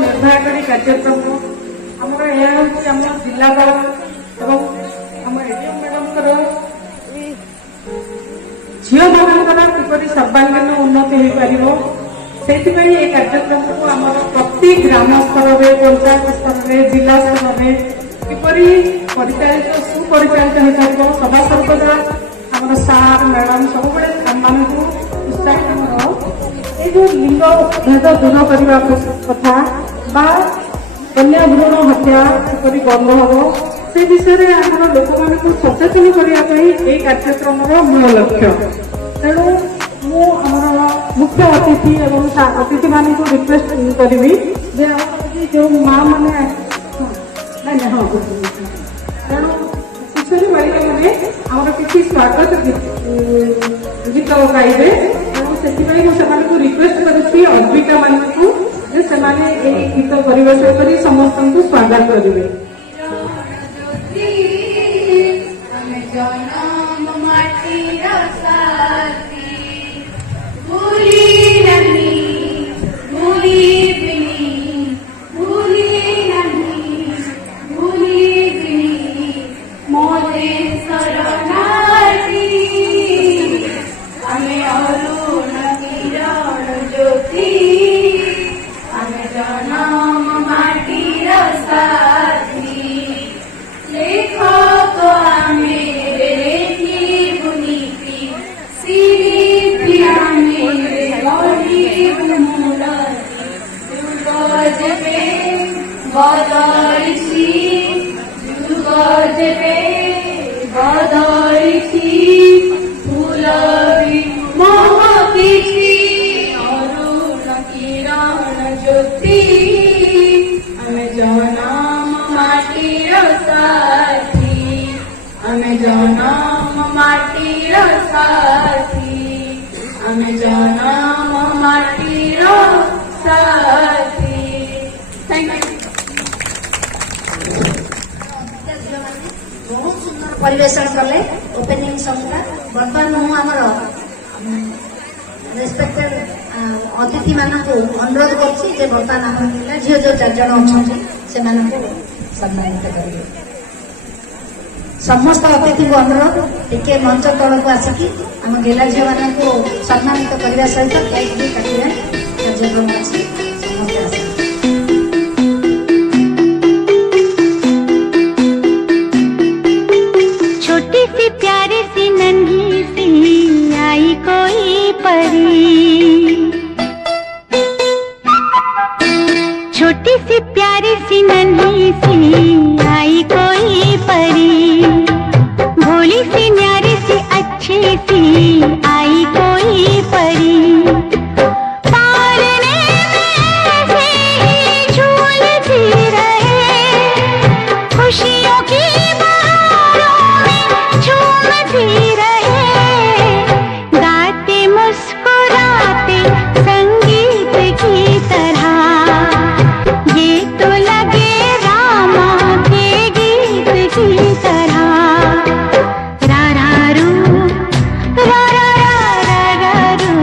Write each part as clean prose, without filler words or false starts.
निर्धारणकारी कार्यक्रम आमर यह जिलापाल मैडम झील मान किपर सर्वांगीन उन्नति हो पार से कार्यक्रम को आम प्रति ग्राम स्तर में पंचायत स्तर में जिला स्तर में किपर परिचालित सुपरिचालित हो पार सदा सर्वदा आम सार मैडम सब मान उत्साहित जो लिंग भेद दूर करने कथा कन्या भ्रूण हत्या किपरि बंद हम से विषय आम लोक मान सचेतन करने कार्यक्रम मूल लक्ष्य तेणु मुझे मुख्य अतिथि एवं अतिथि मान रिक्वेस्ट करी जो माँ मैंने हाँ तेणु किशोरी बालिका मैंने आम किसी स्वागत गीत गाइबे से रिक्वेस्ट करुच्ची अद्विका मानक से गीत परिवेश कर समस्त को स्वागत करेंगे। परिवेशन कले ओपनिंग सॉन्ग बर्तमान मुझे रेस्पेक्टेड अतिथि मानक अनुरोध कर बर्तमान आम झील जो 4 जन अच्छा से सम्मानित करेंगे। समस्त अतिथि को अनुरोध टिके मंच तौक आसिकी आम गेला झील मान को सम्मानित करने सहित केक भी काटे कार्यक्रम अच्छी समस्त कोई परी छोटी सी प्यारी सी नन्ही सी आई कोई परी भोली सी न्यारी सी अच्छी सी आई कोई परी खुशियों की बहारों में झूमती रहे गाते मुस्कुराते संगीत की तरह ये तो लगे रामा के गीत की तरह रा रा रू रा रा रा रा रा रू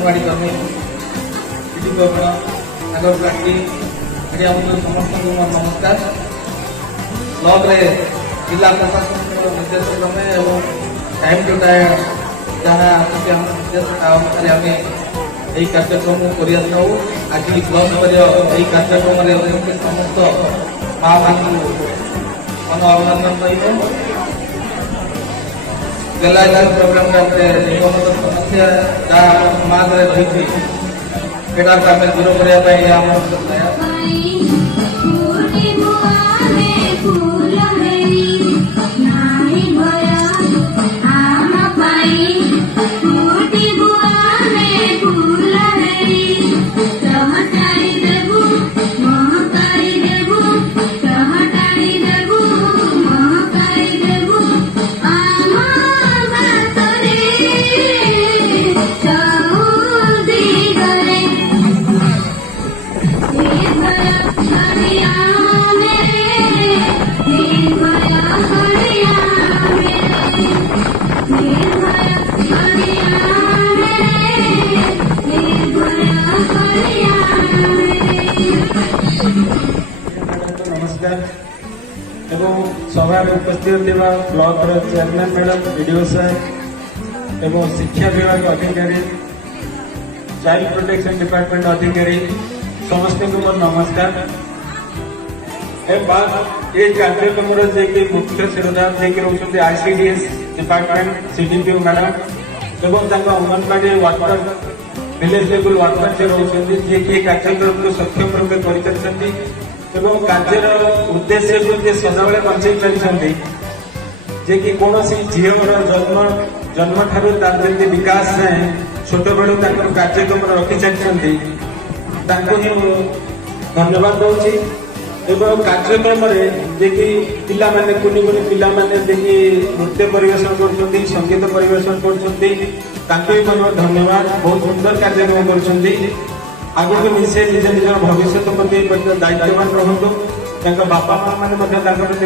अंगनवाड़ी कर्मी प्रार्थी मीडिया समस्त को मोर नमस्कार। ब्लॉक रे जिला प्रशासन निर्देश क्रमे और टाइम टू टाइम जहाँ निर्देश अनुसार आम यही कार्यक्रम कर आज ब्लॉक स्तरीय यही कार्यक्रम समस्त माँ मान मन अभिनंदन रही प्रोग्राम जीवनगत समस्या जहाँ समाज में रही आम दूर करने एवं सभा उपस्थित block chairman madam video sir एवं शिक्षा विभाग अधिकारी चाइल्ड प्रोटेक्शन डिपार्टमेंट अधिकारी समस्त को मोर नमस्कार। ये कार्यक्रम जे मुख्य शिरोधार जे रोचे ICDS डिपार्टमेंट CDPO मैडम एवं anganwadi worker village level worker से रोचे जे कि कार्यक्रम को सक्षम रूप एवं कार्यर उद्देश्य को सदाबले बंचाई पारिछन्ति जे कि कौन झीवर जन्म ठारू तार जमी विकास जाए छोट बेलू कार्यक्रम रखी सारी धन्यवाद दूसरी एवं कार्यक्रम जे कि पिला माने कुनी कुनी पिला माने जे कि नृत्य परिवेशन कर संगीत परिवेशन कर धन्यवाद बहुत सुंदर कार्यक्रम कर आगे भी मिसे निज निज भविष्य प्रति दायित्ववान रहतु बापा माँ मैंने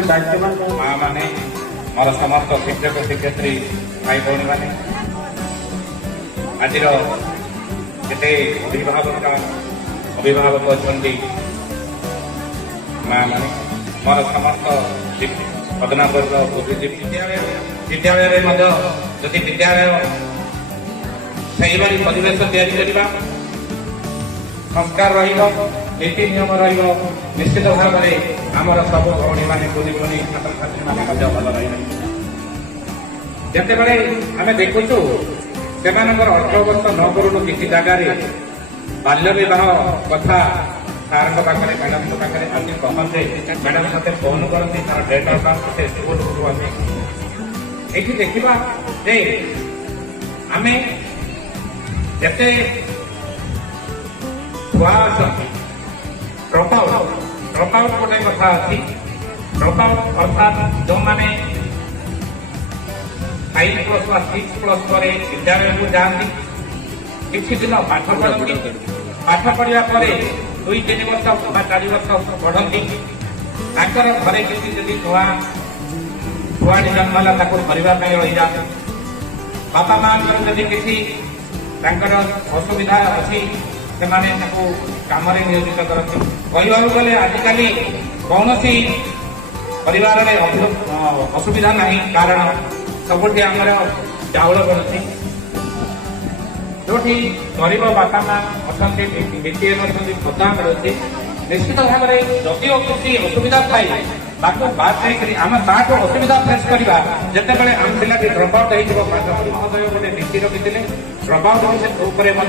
दायित्ववान माँ मैंने मोर समस्त शिक्षक शिक्षयित्री भाई भौणी मैंने आज जिते अभिभावक अच्छा माँ मैंने मोर समस्त पदनावर्ग बुद्धिजीवी विद्यालय जदि विद्यालय से परिवेश या संस्कार नीति नियम निश्चित भाव में आमर सब भौणी मैंने कुनी कुनी छात्र छात्री मैंने भल रही जिते बड़े आम देखु से 18 वर्ष न करूँ किसी जगार बाल्य विवाह कथा सार पाखे मैडम पाखे आज कहते मैडम साथ फोन करती तार डेट ऑफ बर्थ से स्कूल को आसे ये देखा जे आम जिते छुआ ड्रप आउट गोटे कथा अच्छी ड्रप आउट अर्थात जो मैंने 5+ वा 6+ पर विद्यालय को जाती किसी दिन पाठ पढ़ती पाठ पढ़ा 2-3 वर्ष 4 वर्ष पढ़ती आकर घरे किसी जदि छुआटी जन्म है धरवाई रही जाती बापा माँ जदि किसी असुविधा अच्छी से कम नियोजित करती कहवा गले आजिकल कौन परिवार में असुविधा नहीं कारण सबुठी आमर चाउल बनती जो गरीब बापा माँ अच्छा बीपीएल भत्ता मिलती निश्चित भाव में जदिव किसी असुविधा थाई बात आम ताठू असुविधा फेस करवा जिते बड़े आम पिला ड्रप आउट महोदय गोटे नीति रखी ड्रप आउट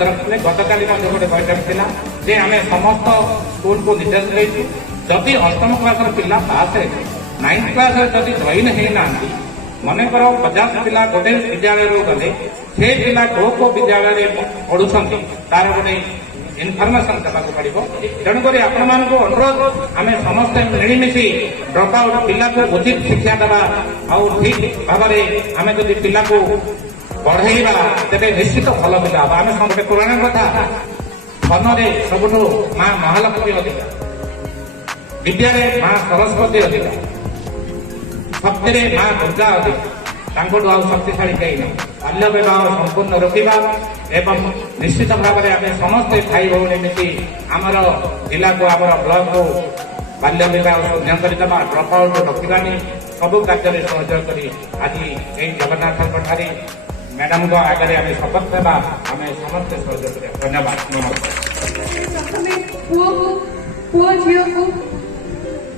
रखते गत काली गोटे बैठक था जे आम समस्त स्कूल को निर्देश देचु जदि 8म क्लास पिला पास 9th क्लास जदि जॉइन होना मनकर 50 पिला गोटे विद्यालय गले से पिला को विद्यालय पढ़ुं तार गोटे इनफर्मेशन देवाक पड़ो तेणुक आपण अनुरोध आम समस्ते मिलमिशि ड्रप आउट पिला को उचित शिक्षा देवा आउ ठीक भाव में आम जब पिला को बढ़ेवा तेरे निश्चित भल पिला हम आम गोटे पुराण कथा धन में सबुठ माँ महालक्ष्मी अधिक विद्यालय माँ सरस्वती अधिक शक्ति माँ दुर्गा अधिक शक्तिशाली कहीं बाल्य विवाह संपूर्ण रोकवा एवं निश्चित भाव में आम समस्ते भाई भौणी मिसी आमर जिला को आम ब्लॉक को बाल्य विवाह शून्य करदेवा ड्रप आउट रखानी सबू कार्य सहयोग कर आज यही जगन्नाथ मैडम को आगे आम शपथ देवा आम समस्ते सहयोग कर धन्यवाद नमस्कार। प्रथमे पुओ झील को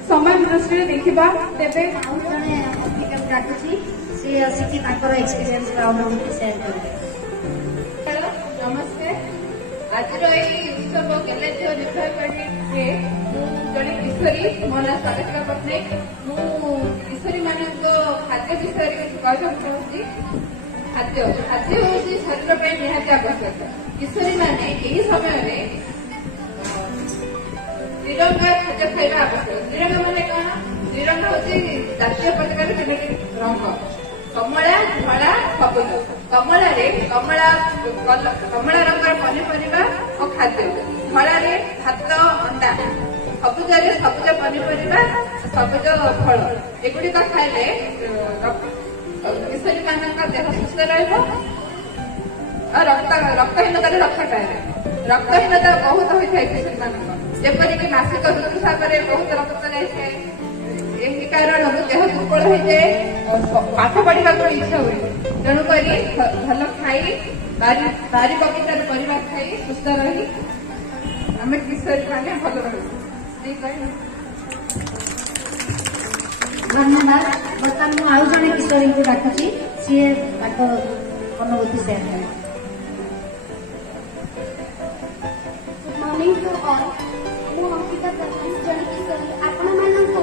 समान दृष्टि देखा तेरे ଆଉ ଜଣେ ଅଫିସର ଡାକୁଛି ସେ ଆସିକି ତାଙ୍କର ଏକ୍ସପିରିଏନ୍ସ ବା ଅନୁଭୂତି ସେୟାର କରିବେ। नमस्ते आज उत्सव केलाझियो निर्भय पार्टी जड़े किशोरी मो ना स्वागतिका पट्टनायक मु किशोरी मान खाद्य विषय कहना चाहूँगी। खाद्य खाद्य हूँ शरीर पर निहाती आवश्यक। किशोरी मैंने यही समय निरंगा खाद्य खाଇବା आवश्यक। निरंगा माने कौन? निरंगा हूँ जातीय पताकार रंग कमला धला सबुज कमला कमला रंग पनीपरिया और खाद्य धला भात अंडा सबुज सबुज पनीपरिया सबुज फल एगुड़िक खाइले किशोरी मान देह सुस्थ रक्तहीनता रक्षा पाए। रक्तहीनता बहुत होता है किशोरी मान जेपरिक मासिक ऋतुस्राव बहुत रक्त जाए यही कारण देह दुर्बल हो जाए पाठ पढ़ा इच्छा हुए तेणुक भल खाई बारी बगीचार परिवार खाई सुस्थ रही आम किशोरी माने भल धन्यवाद। बर्तमान मु आउ जड़े किशोरी को डाकुची सी अनुभूति सेयार करें। मॉर्निंग टू ऑल मु अंकिता प्रधान जन किशोरी आपण मानक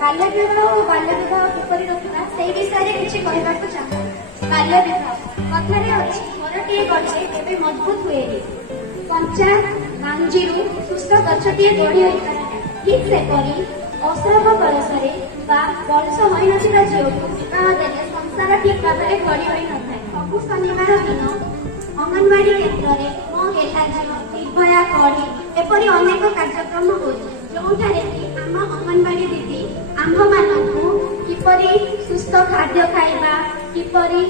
बाल्य विवाह और बाल्य विवाह किपरि रोकवा से विषय में किछि कहबाक चाहे। बाल्य विवाह कथारे अछि घरटीए गछे केबे मजबूत हुएनि कंचा गांजीरू सुस्थ गछटीए गढ़ी होइଥାଏ। ठीक सेपरि अश्रभ बयसरे बा वर्ष होइनथिबा झीलକୁ ବିବାହ ଦେଲେ ସଂସାର ଠିକ୍ ଭାବରେ ଗଢ଼ି ହୋଇନଥାଏ। ସବୁ ଶନିବାର ଦିନ ଅଙ୍ଗନବାଡ଼ି କେନ୍ଦ୍ରରେ ମୋ ଗେହ୍ଲା ଝିଅ ନିର୍ଭୟା କଢ଼ି ଏପରି ଅନେକ କାର୍ଯ୍ୟକ୍ରମ ହେଉଛି ଯେଉଁଠାରେ କି ଆମ ଅଙ୍ଗନବାଡ଼ି ଦିଦି ଆମ୍ଭମାନଙ୍କୁ କିପରି ସୁସ୍ଥ ଖାଦ୍ୟ ଖାଇବା କିପରି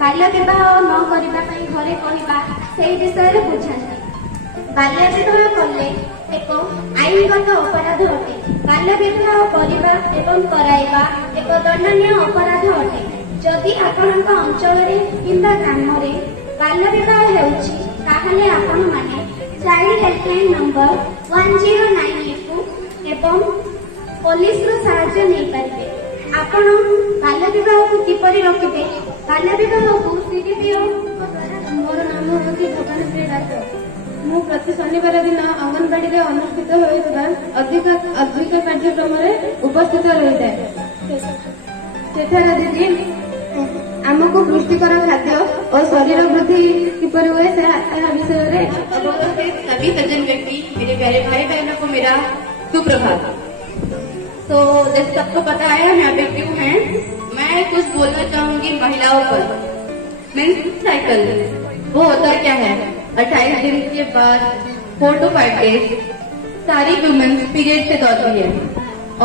ବାଲ୍ୟ ବିବାହ ନ କରିବା ପାଇଁ ଘରେ କହିବା ସେହି ବିଷୟରେ ବୁଝାନ୍ତି। ବାଲ୍ୟ ବିବାହ କଲେ ଏକ ଆଇନଗତ ଅପରାଧ ଅଟେ। ବାଲ୍ୟ ବିବାହ କରିବା ଏବଂ କରାଇବା ଏକ ଦଣ୍ଡନୀୟ ଅପରାଧ ଅଟେ। ଯଦି ଆପଣଙ୍କ ଅଞ୍ଚଳରେ କିମ୍ବା ଗ୍ରାମରେ ବାଲ୍ୟ ବିବାହ ହେଉଛି ତାହେଲେ ଆପଣମାନେ ଚାଇଲ୍ଡ ହେଲ୍ପଲାଇନ୍ ନମ୍ବର 1098 କୁ ଏବଂ ପୋଲିସର ସାହାଯ୍ୟ ନେଇପାରିବେ। ଆପଣ ବାଲ୍ୟ ବିବାହକୁ କିପରି ରୋକିବେ? ବାଲ୍ୟ ବିବାହକୁ ସିଡିପିଓ मोर नाम हूँ भुवनश्री दास मु प्रति शनिवार दिन अंगनवाड़ी में अनुष्ठित होता अधिक कार्यक्रम उपस्थित रही है। सेठार दीदी आमको पुष्टिकर खाद्य और शरीर वृद्धि किपर हुए विषय सभी सज्जन व्यक्ति मेरे प्यारे भाई बहनों को मेरा सुप्रभात। तो जैसे सबको पता है हम यहाँ पे क्यों हैं, मैं कुछ बोलना चाहूंगी महिलाओं पर। मेंस्ट्रुअल साइकिल वो होता क्या है? 28 दिन के बाद 4 to 5 डेज सारी वुमेन्स पीरियड से दौड़ती है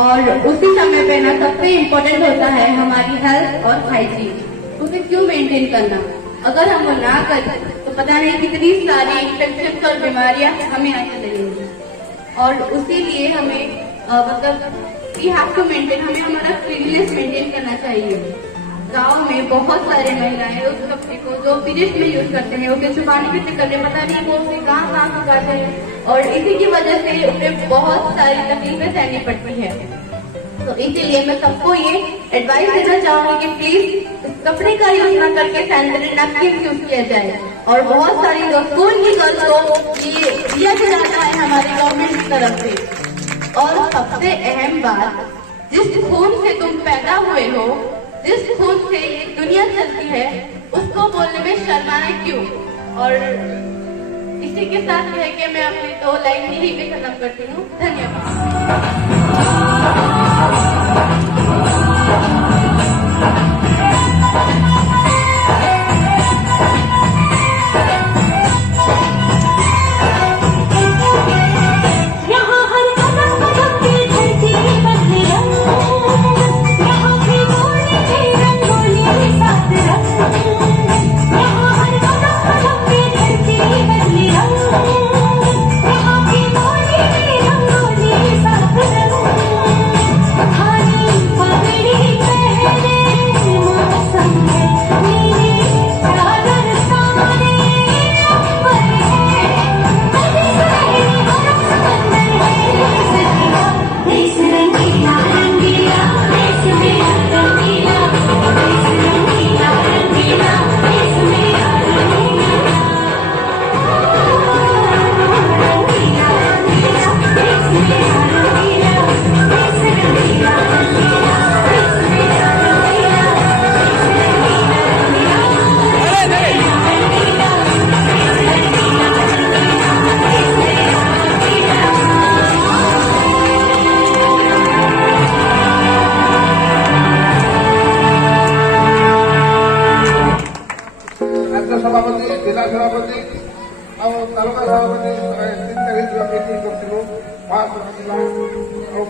और उसी समय पे ना सबसे इम्पोर्टेंट होता है हमारी हेल्थ और हाइजीन। उसे क्यों मेंटेन करना? अगर हम वो ना करें तो पता नहीं कितनी सारी इन्फेक्शन और बीमारियां हमें आने लगेंगी। और उसी लिए हमें मतलब वी हैव टू मेंटेन, हमें हमारा क्लीनलीनेस मेंटेन करना चाहिए। गांव में बहुत सारे महिलाएं उस कपड़े को जो पीरियड में यूज करते हैं उसे छुपाने की चक्कर में पता नहीं वो उसे कहाँ छुपाते हैं और इसी की वजह से उन्हें बहुत सारी तकलीफें सहनी पड़ती है। तो इसीलिए मैं सबको ये एडवाइस देना चाहूंगी कि प्लीज इस कपड़े का यूज न करके सैनिटरी नैपकिन यूज किया जाए। और बहुत सारी जो स्कूल की गर्ल्स को ये दिया जाता है हमारी गवर्नमेंट की तरफ से। और सबसे अहम बात, जिस खून से तुम पैदा हुए हो, जिस खून से ये दुनिया चलती है, उसको बोलने में शर्माना क्यों? और इसी के साथ कह के मैं अपनी 2 लाइन यही पे खत्म करती हूँ। धन्यवाद। यहाँ हर कदम कदम पे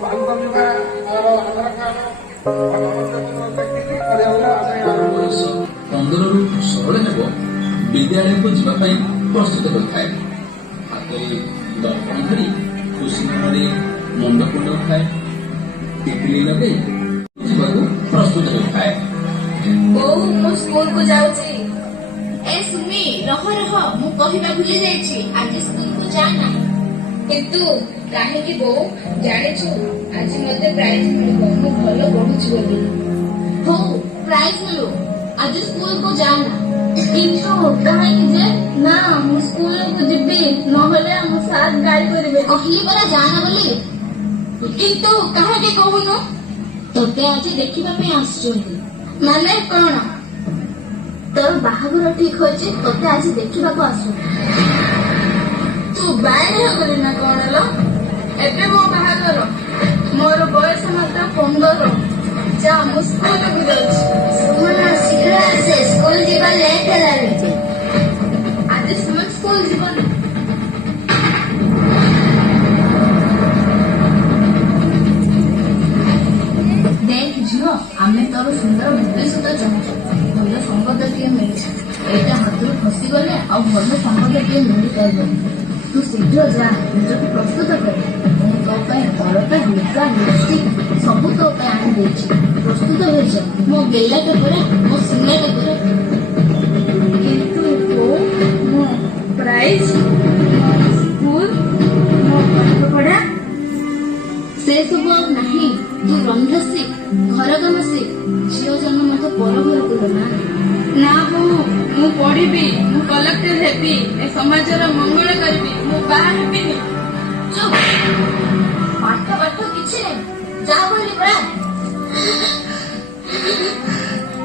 ବାଲ୍ୟ ବିବାହର ଆଧାର କାର୍ଡ ଦେଖିକି କରିବା ବୟସ 15ରୁ 16 ହେବ ବିଦ୍ୟାଳୟକୁ ଯିବା ପାଇଁ ପ୍ରସ୍ତୁତ କରିଥାଏ। ହାତରେ ଦର୍ପଣ ଧରି ଖୁସି ମନରେ ମୁଣ୍ଡ କୁଣ୍ଡଉଥାଏ। ଟିକିଲି ଲଗେଇ ଯିବାକୁ ପ୍ରସ୍ତୁତ କରିଥାଏ। ବୋଉ ମୁଁ ସ୍କୁଲକୁ ଯାଉଛି। ଏ ସୁମି ରହ ରହ, ମୁଁ କହିବା ଭୁଲି ଯାଇଛି, ଆଜି ସ୍କୁଲକୁ ଯାଆନା। କିନ୍ତୁ କାହିଁକି ବୋଉ? ଜାଣିଛୁ ଆଜି ମତେ ପ୍ରାଇଜ ମିଳିବ, ମୁଁ ଭଲ ପଢୁଛି ବୋଲି। ହଉ ପ୍ରାଇଜ ମିଳୁ, ଆଜି ସ୍କୁଲକୁ ଯାଆନା। କିନ୍ତୁ କାହିଁକି ଯେ? ନା ମୁଁ ସ୍କୁଲକୁ ଯିବି, ନହେଲେ ଆମ ସାର୍ ଗାଳି କରିବେ। କହିଲି ପରା ଯାଆନା ବୋଲି। କିନ୍ତୁ କାହିଁକି କହୁନୁ? ତତେ ଆଜି ଦେଖିବା ପାଇଁ ଆସୁଛନ୍ତି। ମାନେ କଣ? ତୋର ବାହାଘର ଠିକ ହୋଇଛି, ତତେ ଆଜି ଦେଖିବାକୁ ଆସୁଛନ୍ତି। ତୁ ବାଇରେ ହେବନି ନା କଣ ହେଲ? ଏବେ ମୋ ବାହାଘର, ମୋର ବୟସ ମାତ୍ର 15। ଯା ମୁଁ ସ୍କୁଲକୁ ଯାଉଛି। ସୁମନ ଶୀଘ୍ର ଆସେ, ସ୍କୁଲ ଯିବା ଲେଟ୍ ହେଲାଣି। ଆଜି ସୁମନ ସ୍କୁଲ ଯିବନି। ଦେଖ ଝିଅ, ଆମେ ତୋର ସୁନ୍ଦର ଭବିଷ୍ୟତ ଚାହୁଁଛୁ। ଭଲ ସମ୍ପଦଟିଏ ମିଳିଛି, ଏଇଟା ହାତରୁ ଖସିଗଲେ ଆଉ ଭଲ ସମ୍ପଦଟିଏ ମିଳିପାରିବନି। ତୁ ଶୀଘ୍ର ଯା, ନିଜକୁ ପ୍ରସ୍ତୁତ କର। ମୁଁ ତୋ ପାଇଁ ଅଳତା, ଲୁଗା, ଲିପଷ୍ଟିକ୍ ସବୁ ତୋ ପାଇଁ ଆଣିଦେଇଛି। ପ୍ରସ୍ତୁତ ହୋଇଯା। ମୋ ଗେଲାଟା ପରା, ମୋ ସୁନାଟା ପରା। କିନ୍ତୁ ମୋ ପ୍ରାଇଜ, ସ୍କୁଲ, ମୋ ପାଠପଢା ସେ ସବୁ ଆଉ ନାହିଁ। ତୁ ରନ୍ଧା ଶିଖ, ଘର କାମ ଶିଖ। ଝିଅ ଜନ୍ମ ମତେ ପର ଘରକୁ ଗଲା। ନା ବୋଉ, ମୁଁ ପଢିବି, ମୁଁ କଲେକ୍ଟର ହେବି, ଏ ସମାଜର ମଙ୍ଗଳ କରିବି, ମୁଁ ବାହା ହେବିନି। ଚୁପ୍, ପାଠ ପାଠ କିଛି ନାହିଁ, ଯା ବୋଲି ପରା।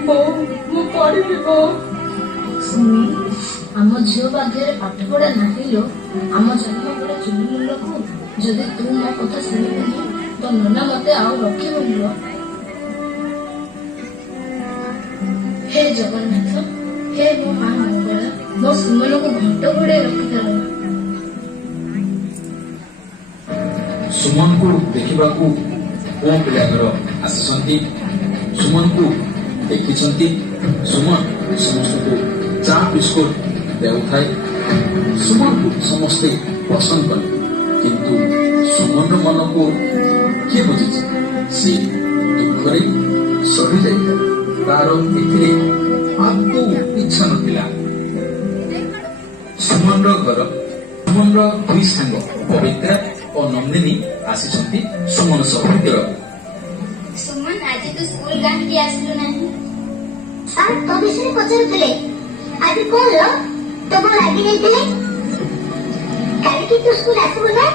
ବୋଉ ମୁଁ ପଢିବି। ବୋଉ ସୁମି, ଆମ ଝିଅ ଭାଗ୍ୟରେ ପାଠ ପଢା ନାହିଁ ଲୋ। ଆମ ଜନ୍ମ ପଡା ଚୁଲି ମୁଣ୍ଡକୁ ଯଦି ତୁ ମୋ କଥା ଶୁଣିବୁନି ତ ନନା ମତେ ଆଉ ରଖିବୁନି ଲୋ। हे जगन्नाथ, हे मो माँ मंगला, मो सुमन को घंट घोड़े रखिदेल। ସୁମନ କୁ ଦେଖିବାକୁ ପୁଅ ପିଲାଙ୍କର ଆସିଛନ୍ତି। ସୁମନ କୁ ଦେଖିଛନ୍ତି। ସୁମନ ସମସ୍ତଙ୍କୁ ଚା ବିସ୍କୁଟ ଦେଉଥାଏ। ସୁମନକୁ ସମସ୍ତେ ପସନ୍ଦ କଲେ, କିନ୍ତୁ ସୁମନର ମନକୁ କିଏ ବୁଝିଛି? ସେ ଦୁଃଖରେ ସରି ଯାଇଥାଏ। ତାର ଏଥିରେ ଆଦୌ ଇଚ୍ଛା ନଥିଲା। ସୁମନର ଘର, ସୁମନର ଦୁଇ ସାଙ୍ଗ ପବିତ୍ରା ଓ ନନ୍ଦିନୀ ଆସିଛନ୍ତି ସୁମନ ସହ ଭେଟିବାକୁ। ସୁମନ, ଆଜି ତୁ ସ୍କୁଲ କାହିଁକି ଆସିଲୁ ନାହିଁ? ସାର୍ ତୋ ବିଷୟରେ ପଚାରୁଥିଲେ। ଆଜି କଣ ତୋ କଣ ଲାଗି ଯାଇଥିଲେ? କାଲିକି ତୁ ସ୍କୁଲ ଆସିବୁ ନା?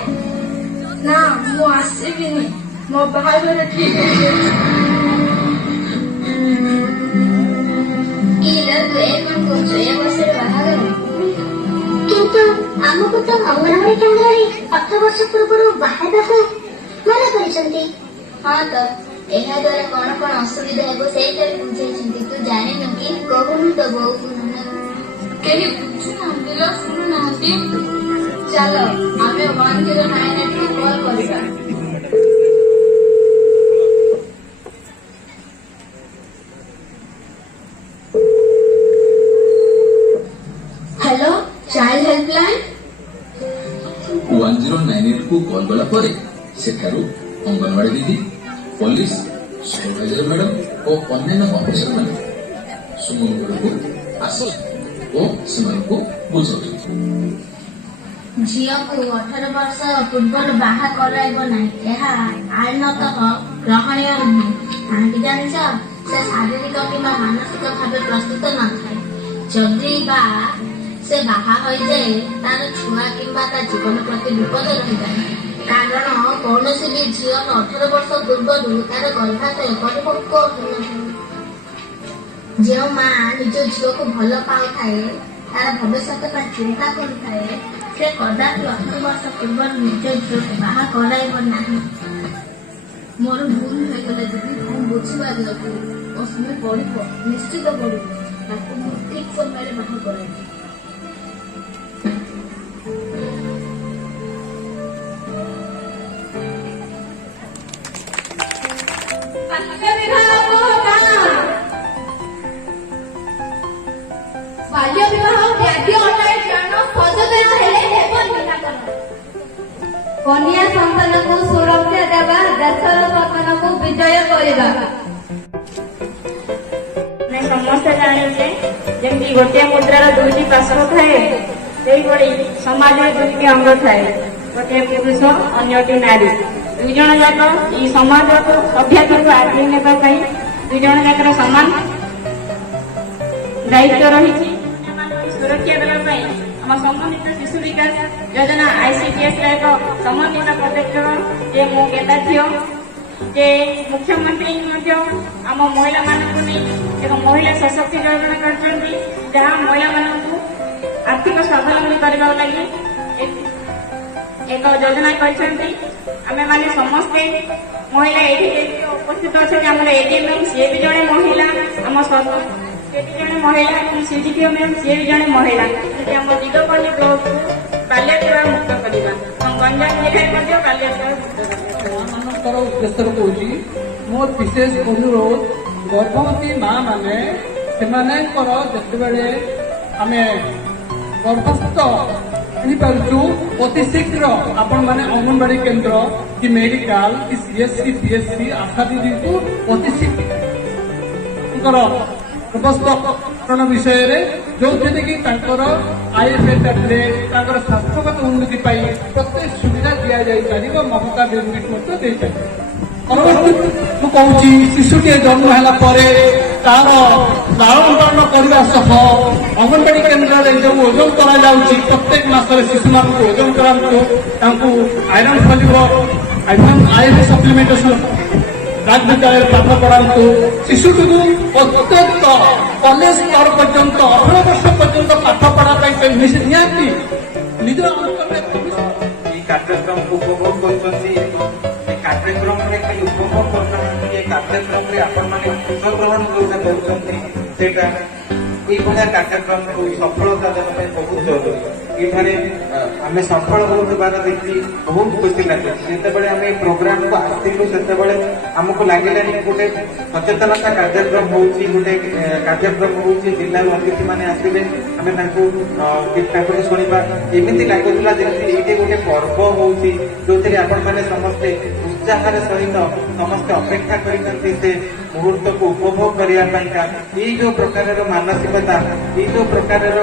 ନା ମୁଁ ଆସିବିନି, ମୋ ବାହାଘର ଠିକ ହେଇଯାଇଛି। ତୁ ଏ କଣ କରୁଛୁ? ଏ ବର୍ଷରେ ବାହାଘର? କିନ୍ତୁ ଆମକୁ ତ ଅଙ୍ଗନବାଡି କେନ୍ଦ୍ରରେ 18 ବର୍ଷ ପୂର୍ବରୁ ବାହାହେବାକୁ ମନା କରିଛନ୍ତି। ହଁ ତ, ଏହା ଦ୍ୱାରା କଣ କଣ ଅସୁବିଧା ହେବ ସେଇଟାରେ ବୁଝେଇଛନ୍ତି। ତୁ ଜାଣିନୁ କି? କହୁନୁ ତ ବୋଉକୁ। କେହି ବୁଝୁନାହାନ୍ତି ଲୋ, ଶୁଣୁନାହାନ୍ତି। ଚାଲ ଆମେ 109କୁ କଲ୍ କରିବା। Hello, child helpline. 109 କୁ କଲ୍ କଲା ପରେ ସେଠାରୁ ଅଙ୍ଗନବାଡି ଦିଦି, ପୋଲିସ, ସୁପରଭାଇଜର ମ୍ୟାଡାମ ଓ ଅନ୍ୟାନ୍ୟ ଅଫିସର ମାନେ ସୁମନ ଘରକୁ ଆସିଲେ ଓ ସେମାନଙ୍କୁ ବୁଝାଉଛନ୍ତି। ଝିଅକୁ 18 ବର୍ଷ ପୂର୍ବରୁ ବାହା କରାଇବ ନାହିଁ, ଏହା ଆଇନତଃ ଗ୍ରହଣୀୟ ନୁହେଁ। କାହିଁକି ଜାଣିଛ? ସେ ଶାରୀରିକ କିମ୍ବା ମାନସିକ ଭାବେ ପ୍ରସ୍ତୁତ ନଥାଏ। ଯଦି ବା ସେ ବାହା ହୋଇଯାଏ, ତାର ଛୁଆ କିମ୍ବା ତା ଜୀବନ ପ୍ରତି ବିପଦ ରହିଥାଏ। କାରଣ କୌଣସି ବି ଝିଅ 18 ବର୍ଷ ପୂର୍ବରୁ ତାର ଗର୍ଭାଶୟ ପରିପକ୍ୱ ହୋଇନଥାଏ। ଯେଉଁ ମା ନିଜ ଝିଅକୁ ଭଲ ପାଉଥାଏ, ତାର ଭବିଷ୍ୟତ ପାଇଁ ଚିନ୍ତା କରୁଥାଏ, ସେ କଦାପି 18 ବର୍ଷ ପୂର୍ବରୁ ନିଜ ଝିଅକୁ ବାହା କରାଇବ ନାହିଁ। ମୋର ଭୁଲ ହୋଇଗଲା ଦିଦି, ମୁଁ ବୁଝିପାରିଲି ନଥିଲି। ଓ ସୁମି ପଢିବ, ନିଶ୍ଚିତ ପଢିବ। ତାକୁ ମୁଁ ଠିକ ସମୟରେ ବାହା କରାଇବି। ବାଲ୍ୟ ବିବାହ ବ୍ୟାଧି ଅଟାଏ ଜାଣ ସଚେତନ ହେଲେ ହେବ ନିରାକରଣ। କନ୍ୟା ସନ୍ତାନକୁ ସୁରକ୍ଷା ଦେବା ଦେଶର ସନ୍ତାନକୁ ବିଜୟ କରିବା। ଆମେ ସମସ୍ତେ ଜାଣିଛେ ଯେମିତି ଗୋଟିଏ ମୁଦ୍ରାର ଦୁଇଟି ପାର୍ଶ୍ୱ ଥାଏ, ସେହିଭଳି ସମାଜରେ ଦୁଇଟି ଅଙ୍ଗ ଥାଏ, ଗୋଟିଏ ପୁରୁଷ ଅନ୍ୟଟି ନାରୀ। ଦୁଇ ଜଣ ଯାକ ଏହି ସମାଜକୁ ସଭ୍ୟତାକୁ ଆଗେଇ ନେବା ପାଇଁ ଦୁଇ ଜଣ ଯାକର ସମାନ ଦାୟିତ୍ୱ ରହିଛି। ସୁରକ୍ଷା ଦେବା ପାଇଁ ଆମ ସମନ୍ୱିତ ଶିଶୁ ବିକାଶ ଯୋଜନା ICDS ର ଏକ ସମନ୍ୱିତ ପଦକ୍ଷେପ ଯେ ମୁଁ ଗେଲା ଝିଅ ଯେ ମୁଖ୍ୟମନ୍ତ୍ରୀ ମଧ୍ୟ ଆମ ମହିଳାମାନଙ୍କୁ ନେଇ ଏକ ମହିଳା ସଶକ୍ତିକରଣ କରିଛନ୍ତି, ଯାହା ମହିଳାମାନଙ୍କୁ ଆର୍ଥିକ ସ୍ୱାବଲମ୍ବୀ କରିବା ଲାଗି ଏକ ଯୋଜନା କରିଛନ୍ତି। ଆମେମାନେ ସମସ୍ତେ ମହିଳା ଏଇଠି ଉପସ୍ଥିତ ଅଛନ୍ତି। ଆମର ADM ସିଏ ବି ଜଣେ ମହିଳା, ଆମ ସେ ବି ଜଣେ ମହିଳା ଏବଂ CDPO ମ୍ୟାମ୍ ସିଏ ବି ଜଣେ ମହିଳା। ଯଦି ଆମ ଦିଗପଲ୍ଲୀ ବ୍ଲକକୁ ବାଲ୍ୟ ବିବାହ ମୁକ୍ତ କରିବା ଏବଂ ଗଞ୍ଜାମ ଜିଲ୍ଲାରେ ମଧ୍ୟ ବାଲ୍ୟ ବିବାହ ମୁକ୍ତ କରିବା। ମାନଙ୍କର ଉଦ୍ଦେଶ୍ୟ କହୁଛି, ମୋର ବିଶେଷ ଅନୁରୋଧ ଗର୍ଭବତୀ ମା ମାନେ ସେମାନଙ୍କର ଯେତେବେଳେ ଆମେ ଗର୍ଭସ୍ଥ ଆଣିପାରୁଛୁ ଅତି ଶୀଘ୍ର ଆପଣମାନେ ଅଙ୍ଗନବାଡି କେନ୍ଦ୍ର କି ମେଡିକାଲ କି CSC PSC ଆଶା ଦିଦିଙ୍କୁ ଅତି ଶୀଘ୍ର ଗର୍ଭସ୍ଥକରଣ ବିଷୟରେ ଯୋଉଥିରେ କି ତାଙ୍କର IFA ଟ୍ୟାବଲେଟ୍ ତାଙ୍କର ସ୍ୱାସ୍ଥ୍ୟଗତ ଉନ୍ନତି ପାଇଁ ପ୍ରତ୍ୟେକ ସୁବିଧା ଦିଆଯାଇପାରିବ। ମମତା ବେନିଫିଟ୍ ମଧ୍ୟ ଦେଇପାରିବ। ପରବର୍ତ୍ତୀ ମୁଁ କହୁଛି, ଶିଶୁଟିଏ ଜନ୍ମ ହେଲା ପରେ ତାର ଲାଳନ ପାଳନ କରିବା ସହ ଅଙ୍ଗନବାଡି କେନ୍ଦ୍ରରେ ଯେଉଁ ଓଜନ କରାଯାଉଛି, ପ୍ରତ୍ୟେକ ମାସରେ ଶିଶୁମାନଙ୍କୁ ଓଜନ କରାନ୍ତୁ, ତାଙ୍କୁ ଆଇରନ୍ ଫଲିବ, IFA ସପ୍ଲିମେଣ୍ଟେସନ ଡାକ ବିଦ୍ୟାଳୟରେ ପାଠ ପଢାନ୍ତୁ। ଶିଶୁଟିକୁ ଅତ୍ୟନ୍ତ କଲେଜ ସ୍ତର ପର୍ଯ୍ୟନ୍ତ 18 ବର୍ଷ ପର୍ଯ୍ୟନ୍ତ ପାଠ ପଢା ପାଇଁ ନିହାତି ନିଜ ଅଞ୍ଚଳରେ এই କାର୍ଯ୍ୟକ୍ରମକୁ ଉପଭୋଗ କରୁଛନ୍ତି ଏବଂ ଏ କାର୍ଯ୍ୟକ୍ରମରେ ଖାଲି ଉପଭୋଗ କରୁନାହାନ୍ତି, ଏ କାର୍ଯ୍ୟକ୍ରମରେ ଆପଣମାନେ ଅଂଶଗ୍ରହଣ ଯୋଉଟା କରୁଛନ୍ତି ସେଇଟା ଏଇଭଳିଆ କାର୍ଯ୍ୟକ୍ରମକୁ ସଫଳତା ଦେବା ପାଇଁ ବହୁତ ଜରୁରୀ। ଏଠାରେ ଆମେ ସଫଳ ହେଉଥିବାର ଦେଖି ବହୁତ ଖୁସି ଲାଗେ। ଯେତେବେଳେ ଆମେ ଏ ପ୍ରୋଗ୍ରାମକୁ ଆସିଲୁ ସେତେବେଳେ ଆମକୁ ଲାଗିଲାନି ଗୋଟେ ସଚେତନତା କାର୍ଯ୍ୟକ୍ରମ ହଉଛି, ଗୋଟେ କାର୍ଯ୍ୟକ୍ରମ ହଉଛି, ଜିଲ୍ଲାରୁ ଅତିଥିମାନେ ଆସିବେ, ଆମେ ତାଙ୍କୁ ତାଙ୍କଠୁ ଶୁଣିବା। ଏମିତି ଲାଗୁଥିଲା ଯେମିତି ଏଇଠି ଗୋଟେ ପର୍ବ ହଉଛି, ଯୋଉଥିରେ ଆପଣମାନେ ସମସ୍ତେ ଉତ୍ସାହର ସହିତ ସମସ୍ତେ ଅପେକ୍ଷା କରିଛନ୍ତି ସେ ମୁହୂର୍ତ୍ତକୁ ଉପଭୋଗ କରିବା ପାଇଁକା। ଏଇ ଯୋଉ ପ୍ରକାରର ମାନସିକତା, ଏଇ ଯୋଉ ପ୍ରକାରର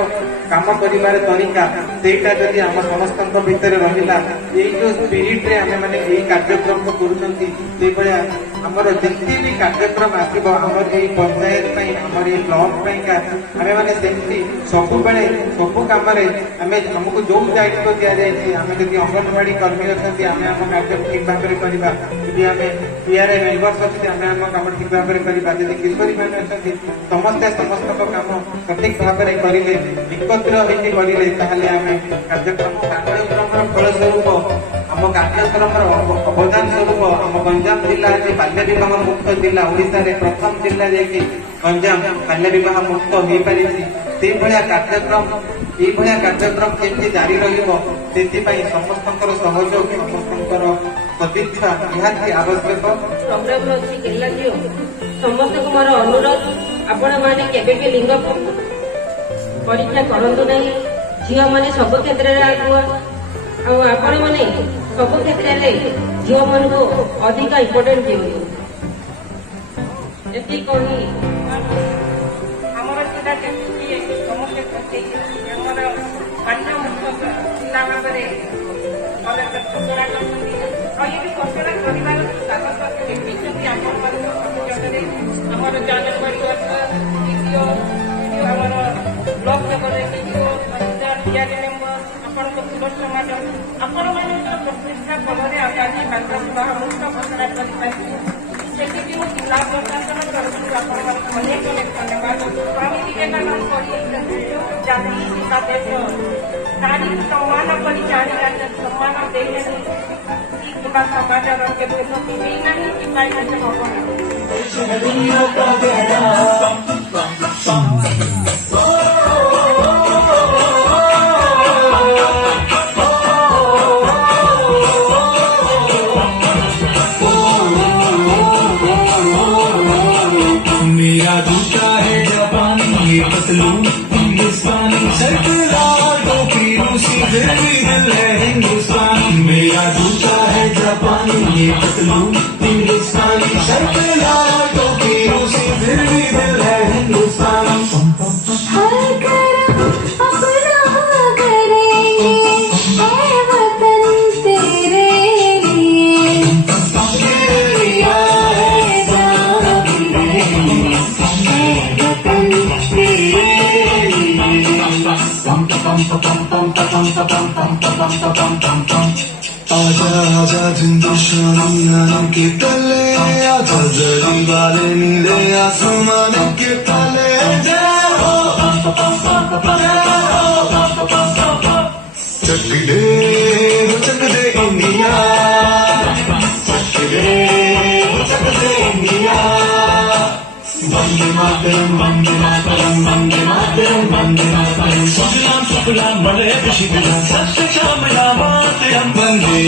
କାମ କରିବାର ତରିକା, ସେଇଟା ଯଦି ଆମ ସମସ୍ତଙ୍କ ଭିତରେ ରହିଲା, ଏଇ ଯୋଉ ସ୍ପିରିଟରେ ଆମେମାନେ ଏଇ କାର୍ଯ୍ୟକ୍ରମକୁ କରୁଛନ୍ତି, ସେଇଭଳିଆ ଆମର ଯେତେ ବି କାର୍ଯ୍ୟକ୍ରମ ଆସିବ ଆମର ଏଇ ପଞ୍ଚାୟତ ପାଇଁ, ଆମର ଏଇ ବ୍ଲକ ପାଇଁକା, ଆମେମାନେ ସେମିତି ସବୁବେଳେ ସବୁ କାମରେ ଆମକୁ ଯୋଉ ଦାୟିତ୍ୱ ଦିଆଯାଇଛି, ଆମେ ଯଦି ଅଙ୍ଗନବାଡି କର୍ମୀ ଅଛନ୍ତି ଆମେ ଆମ କାର୍ଯ୍ୟ ଠିକ ଭାବରେ କରିବା, ଯଦି ଆମେ PRA ମେମ୍ବର୍ସ ଅଛନ୍ତି ଆମେ ଆମ କାମ ଠିକ ଭାବରେ କରିବା, ଯଦି କିଶୋରୀ ମାନେ ଅଛନ୍ତି ସମସ୍ତେ ସମସ୍ତଙ୍କ କାମ ସଠିକ ଭାବରେ କରିଲେ, ଏକତ୍ର ହେଇକି କରିଲେ, ତାହେଲେ ଆମେ କାର୍ଯ୍ୟକ୍ରମର ଫଳସ୍ୱରୂପ ଆମ କାର୍ଯ୍ୟକ୍ରମର ଅବଦାନ ସ୍ୱରୂପ ଆମ ଗଞ୍ଜାମ ଜିଲ୍ଲା ଆଜି ବାଲ୍ୟ ବିବାହ ମୁକ୍ତ ଜିଲ୍ଲା, ଓଡ଼ିଶାରେ ପ୍ରଥମ ଜିଲ୍ଲା ଯାଇକି ଗଞ୍ଜାମ ବାଲ୍ୟ ବିବାହ ମୁକ୍ତ ହେଇପାରିଛି। ସେଇଭଳିଆ କାର୍ଯ୍ୟକ୍ରମ କେମିତି ଜାରି ରହିବ, ସେଥିପାଇଁ ସମସ୍ତଙ୍କର ସହଯୋଗ, ସମସ୍ତଙ୍କର ସଦିଚ୍ଛା ନିହାତି ଆବଶ୍ୟକ। ପ୍ରୋଗ୍ରାମ ଅଛି ଗେଲା ଝିଅ, ସମସ୍ତଙ୍କୁ ମୋର ଅନୁରୋଧ, ଆପଣମାନେ କେବେ ବି ଲିଙ୍ଗ ପରୀକ୍ଷା କରନ୍ତୁ ନାହିଁ। ଝିଅମାନେ ସବୁ କ୍ଷେତ୍ରରେ ଆଗୁଆ, ଆଉ ଆପଣମାନେ ସବୁ କ୍ଷେତ୍ରରେ ଝିଅମାନଙ୍କୁ ଅଧିକ ଇମ୍ପୋର୍ଟାଣ୍ଟ ଦିଅନ୍ତୁ। ଏତିକି କହି ଆମର ସେଟା ଯେମିତି ସମସ୍ତେ ଆମର ବାଲ୍ୟ ମୁକ୍ତ ଜିଲ୍ଲା ଭାବରେ ଘୋଷଣା କରିଛନ୍ତି, ଆଉ ଏଠି ଘୋଷଣା କରିବାର ସାହସ ଦେଖେଇଛନ୍ତି ଆପଣମାନଙ୍କ ସହଯୋଗରେ। ଆମର ଜାନବାଡ଼ି ଆମର ବ୍ଲକ ଲେବଲରେ PRA ମେମ୍ବର, ଆପଣଙ୍କ ଯୁବ ସମାଜ, ଆପଣମାନଙ୍କର ପ୍ରଚେଷ୍ଟା ଫଳରେ ଆମେ ଆଜି ବାଲ୍ୟ ବିବାହ ମୁକ୍ତ ଘୋଷଣା କରିପାରିଛୁ। ସେଥିପାଇଁ ମୁଁ ଜିଲ୍ଲା ପ୍ରଶାସନ ତରଫରୁ ଆପଣମାନଙ୍କୁ ଅନେକ ଧନ୍ୟବାଦ। ସ୍ୱାମୀ ବିବେକାନନ୍ଦ କହିଛନ୍ତି, ଜାତି ସୀତା ଦେଶ, ନାରୀ ସମ୍ମାନ କରି ଜାଣିଲା ସମ୍ମାନ ଦେଇନାହିଁ କିମ୍ବା ସମାଜର କେବେ ଉନ୍ନତି ଦେଇନାହିଁ କିମ୍ବା ଏହାକୁ ହବ ନାହିଁ। मेरा जूता है जापानी, ये पतलून हिंदुस्तानी, सर पे लाल टोपी रूसी, फिर भी दिल है हिंदुस्तानी। मेरा जूता है जापानी, ये पतलून हिंदुस्तानी, सर पे लाल टोपी रूसी, फिर भी दिल है हिंदुस्तानी। हर करम अपना करेंगे, ऐ वतन तेरे लिए। तेरे लिया है जान तेरे लिए, ऐ वतन तेरे आजा आजा हिंदुस्तानी आने के तले, आजा जरी वाले नीले आसमान के तले। जय हो चक दे इंडिया, चक दे इंडिया। वंदे मातरम वंदे मातरम वंदे मातरम वंदे मातरम। सुजलाम सुफलाम बड़े खुशी दिला, सबसे श्यामला मातरम। वंदे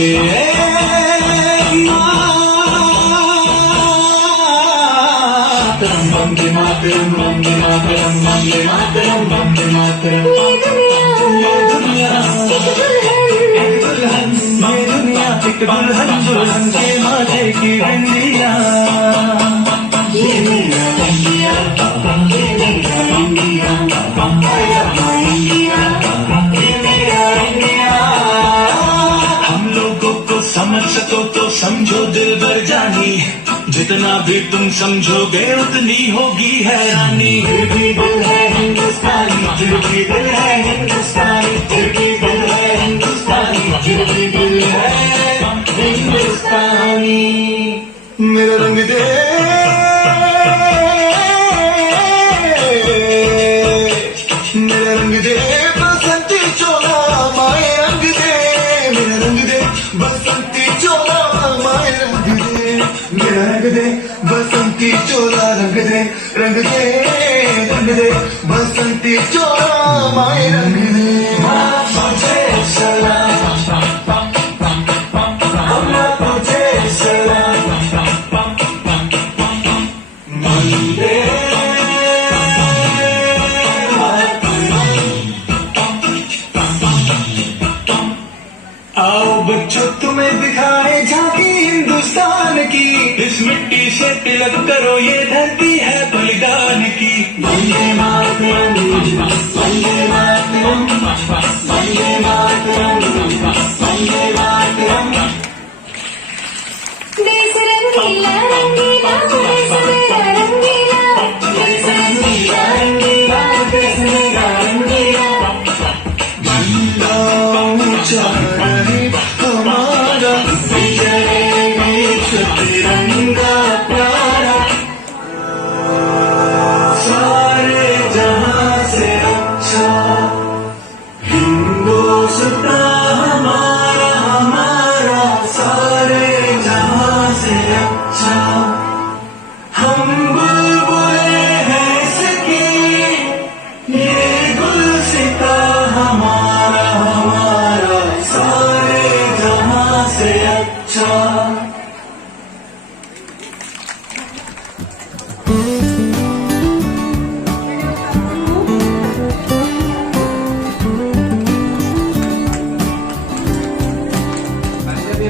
मातरम वंदे मातरम वंदे मातरम वंदे मातरम वंदे मातरम। ये दुनिया एक दुल्हन, ये दुनिया एक दुल्हन, दुल्हन के माथे की बिंदिया। ये मेरा इंडिया, ये मेरा इंडिया, ये मेरा इंडिया। हम लोगों को समझ सको तो समझो दिल भर जानी, जितना भी तुम समझोगे उतनी होगी हैरानी। फिर भी दिल है हिंदुस्तानी, फिर भी दिल है हिंदुस्तानी, फिर भी दिल है हिंदुस्तानी, फिर भी दिल है हिंदुस्तानी। मेरा रंग दे, मेरा रंग दे बसंती चोला माए रंग दे, मेरा रंग दे बसंती चोला माए रंग दे, मेरा रंग दे बसंती चोला रंग दे, रंग दे रंग दे बसंती चोला माए रंग दे। तुझे सलाम, तुझे सलाम, वंदे आओ बच्चों तुम्हें दिखाए झांकी हिंदुस्तान की, इस मिट्टी से तिलक करो ये धरती है बलिदान की। वंदे मातरम वंदे मातरम वंदे मातरम वंदे मातरम। देश रंगीला रंगीला, देश मेरा रंगीला, देश रंगीला रंगीला, देश मेरा रंगीला। झंडा ऊंचा रहे हमारा, विजय तिरंगा प्यारा। सारे जहां से अच्छा हिंदुस्तान हमारा, हमारा सारे जहां से अच्छा। हम बुलबुले हैं इसकी, ये गुलसिता हमारा, हमारा सारे जहां से अच्छा।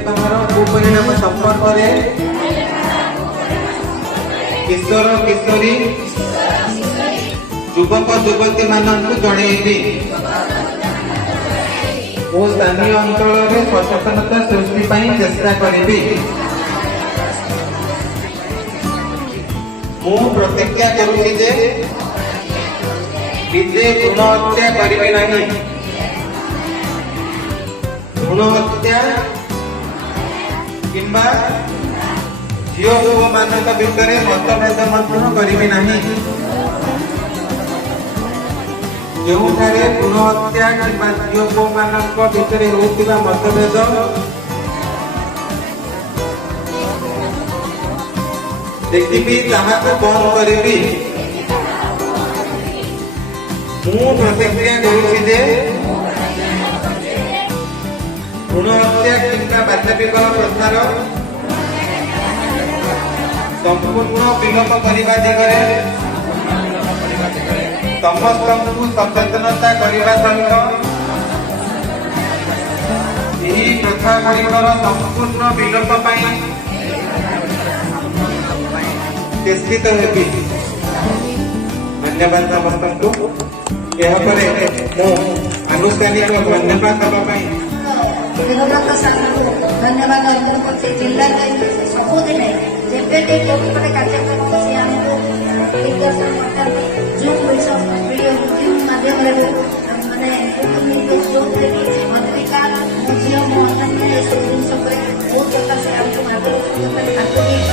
ତମର କୁପରିଣାମ ସମ୍ପର୍କରେ କିଶୋର କିଶୋରୀ ଯୁବକ ଯୁବତୀ ମାନଙ୍କୁ ଜଣେଇବି। ମୁଁ ସ୍ଥାନୀୟ ଅଞ୍ଚଳରେ ସଚେତନତା ସୃଷ୍ଟି ପାଇଁ ଚେଷ୍ଟା କରିବି। ମୁଁ ପ୍ରତିଜ୍ଞା କରୁଛି ଯେ ନିଜେ ଭ୍ରୂଣ ହତ୍ୟା କରିବି ନାହିଁ। ଭ୍ରୂଣ ହତ୍ୟା କିମ୍ବା ଝିଅ ପୁଅ ମାନଙ୍କ ଭିତରେ ମତଭେଦ ମଧ୍ୟ କରିବି ନାହିଁ। ଯେଉଁଠାରେ ଭ୍ରୂଣ ହତ୍ୟା କିମ୍ବା ଝିଅ ପୁଅ ମାନଙ୍କ ଭିତରେ ହେଉଥିବା ମତଭେଦ ଦେଖିବି ତାହାକୁ ବନ୍ଦ କରିବି। ମୁଁ ପ୍ରତିକ୍ରିୟା କରୁଛି ଯେ ଭ୍ରୂଣ ହତ୍ୟା କିମ୍ବା ବାଲ୍ୟ ବିବାହ ପ୍ରଥାର संपूर्ण विलोप करने दिगरे समस्त सचेतनता करने सहित यही प्रथा गुड़िकर संपूर्ण विलोप चेष्टित हेबी। धन्यवाद समस्त को आनुष्ठानिक धन्यवाद देवाई देवव्रत सार को धन्यवाद अर्पण करते जिला सबुदिन जब कोटे कार्यक्रम से आमको दिग्दर्शन करते जो वीडियो माध्यम माने जो पत्रिका झील मनोरंजन ये सब जिन बहुत प्रकार से आमको परिशेष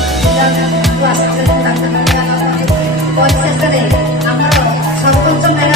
आम सरपंच